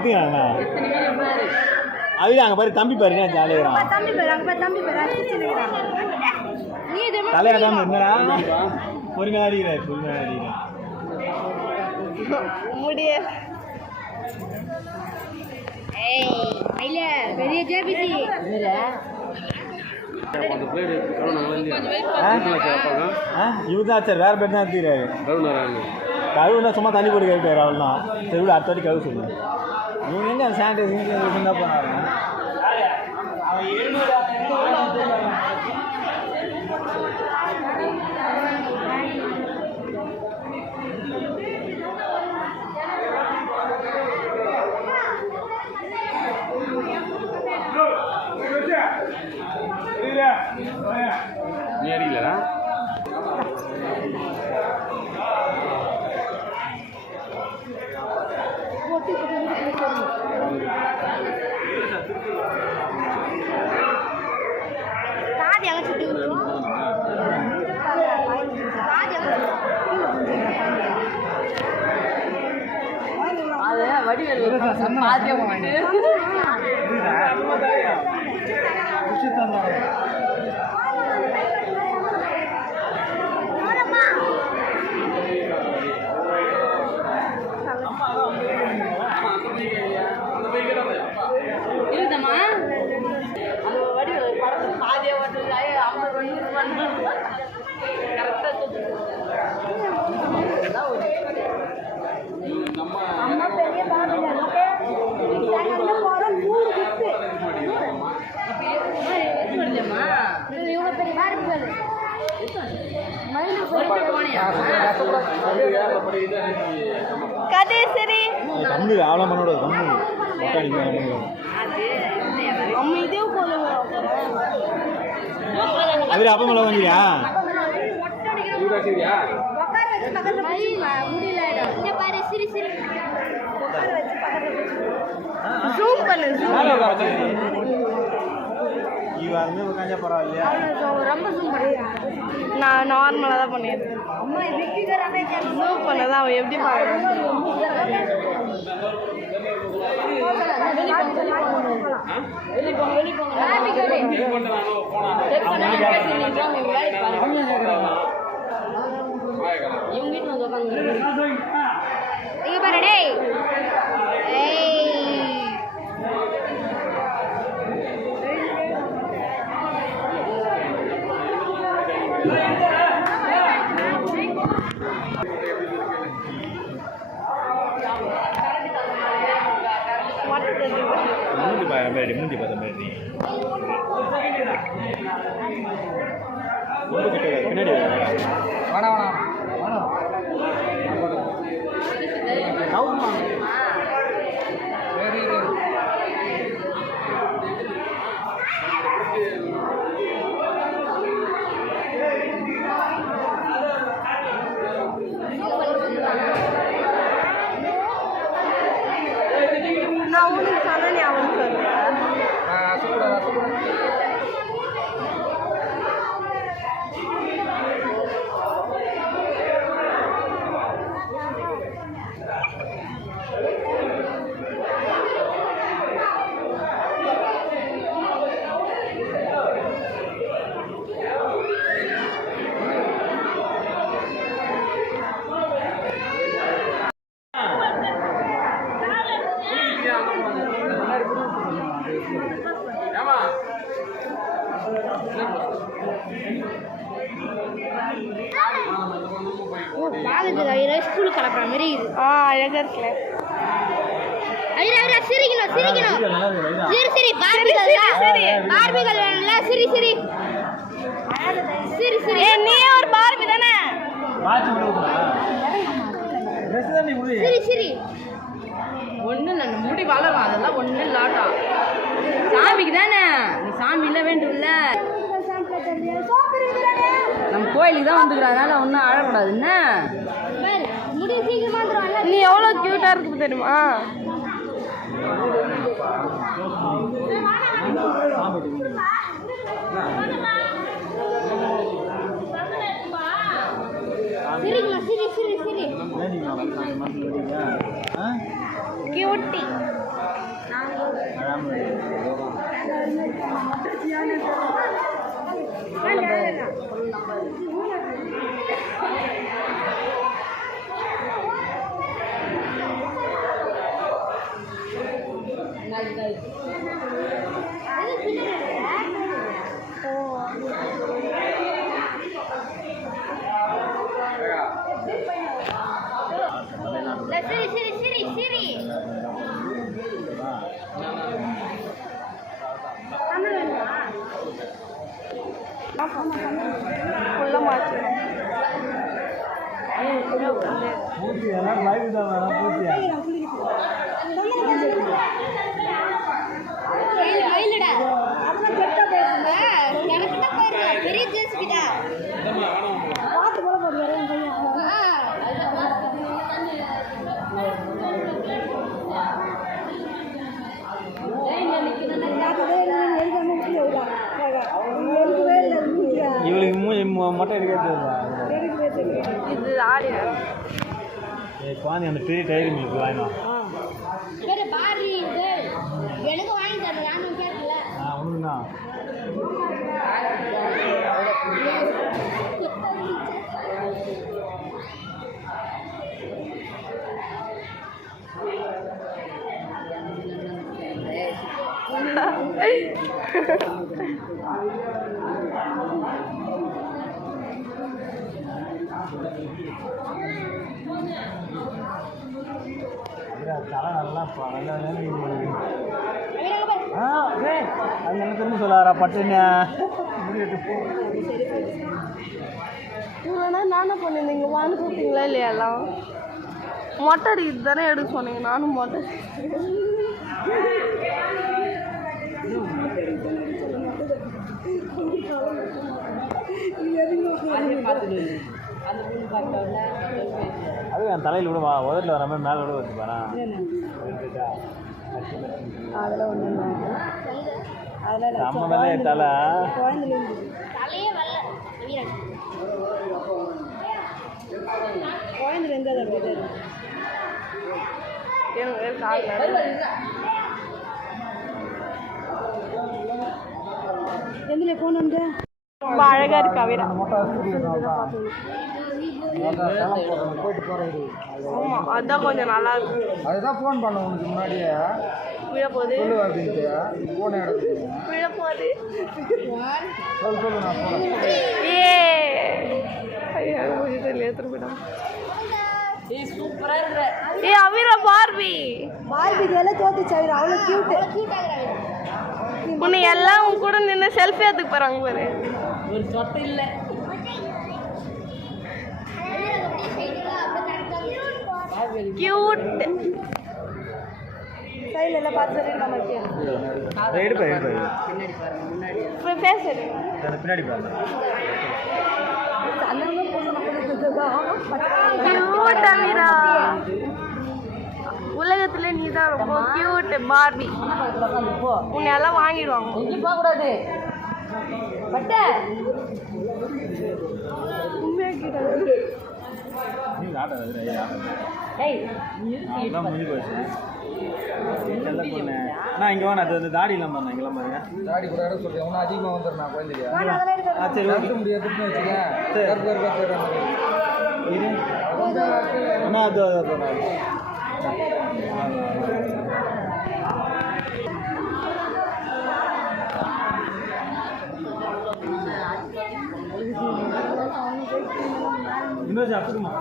எதுக்குண்ணா அது அங்கே பாரு தம்பி பாரு ஜாலியாக தலையாடாம என்னடா பொறுமையாக அடிக்கிறார் பொறுமையாக அடிக்கிறார் முடிய பெரிய ஜேபிசி இவர்தான் சார் வேற பேர் தான் எடுத்துக்கிறாரு கழுவுனா சும்மா தண்ணி போட்டு கழுவிட்டாரு அவள் தான் தெருவில் அடுத்த வாட்டி கழுவு சொல்லுவேன் இவங்க எங்கே சானிடைசர் தான் போனாங்க நீ அடிக்கலடா கதேசரி கம்மி ஆவலாம் பண்ணோட கம்மி அம்மா இதே போல அது அப்பா மேலே வாங்கியா நான் நார்மலாக தான் பண்ணிடுறேன் ஜூம் பண்ணதான் அவன் எப்படி பாருங்க மூஞ்சி பார்த்த மாதிரி பின்னாடி நான் உனக்கு சொன்னேன் அவன் சொல்றேன் ஸ்கூலுக்கு கிளப்புற மாதிரி அழகா இருக்குல்ல சிரிக்கணும் சிரிக்கணும் சிரி சிரி பார்பிகள் வேணும்ல சிரி சிரி சிரி சிரி நீ ஒரு பார்பி தானே சிரி சிரி ஒன்றும் இல்லை முடி வளரும் அதெல்லாம் ஒன்றும் இல்லாட்டா சாமிக்கு தானே நீ சாமி இல்லை வேண்டும்ல நம்ம கோயிலுக்கு தான் வந்துக்கிறோம் அதனால ஒன்றும் அழக்கூடாது என்ன நீ எவ்வளோ க்யூட்டாக இருக்கு தெரியுமா கியூட்டி பூச்சி எல்லாம் லைவ் தான் வேணும் பூச்சியா இவளுக்கு மொட்டை எடுக்கிறது இது ஆடி குழந்தை அந்த பெரிய டைரி மில்க் வாங்கினோம் எனக்கு வாங்கி தரேன் நானும் கேட்கல ஒன்றுண்ணா தலை நல்லா அது என்ன திரும்ப சொல்லாரா பட்டுன்னு நானே பண்ணேன் நீங்கள் வான்னு கூப்பிட்டீங்களா இல்லையா எல்லாம் மொட்டை அடிக்கிறது தானே எடுக்க சொன்னீங்க நானும் மொட்டை அது என் தலையில் கூட உதட்டில் வர மாதிரி மேலே கூட வச்சுப்பாரா அதெல்லாம் ஒன்று அதெல்லாம் நம்ம மேலே தலை தலையே வரல குழந்தைல இருந்தால் எந்தில் ஃபோன் வந்து ரொம்ப அழகாக இருக்கு அவிரா ஆமாம் அதுதான் கொஞ்சம் நல்லா இருக்கும் அதுதான் ஃபோன் பண்ண உனக்கு முன்னாடியே விழப்போகுது அப்படின்ட்டு ஃபோன் எடுத்து விழப்போகுது சொல்லு நான் போகிறேன் ஏ அவிரா பார்பி எல்லாம் தோத்துச்சு அவர் அவ்வளோ கியூட் உன்னை எல்லாம் உன் கூட நின்று செல்ஃபி எடுத்துக்கு போகிறாங்க பாரு ஒரு சொட்டு இல்லை கியூட் சைடில் எல்லாம் பார்த்து நமக்கு ஃபேஸ் எடு பின்னாடி பாருங்க கியூட் அவிரா உலகத்துல நீ தான் ரொம்ப கியூட் பார்பி உன்னை எல்லாம் வாங்கிடுவாங்க எங்கேயும் போகக்கூடாது பட்ட உண்மையாக கேட்டாங்க நான் இங்கே வாங்க அது தாடிலாம் பண்ணேன் இங்கெல்லாம் பாருங்க தாடி கூட இடம் சொல்கிறேன் ஒன்றும் அதிகமாக வந்துடும் நான் குழந்தைக்கு சரி ஓகே முடியாதுன்னு வச்சுக்கேன் அண்ணா அது இன்னும் சாப்பிடுமா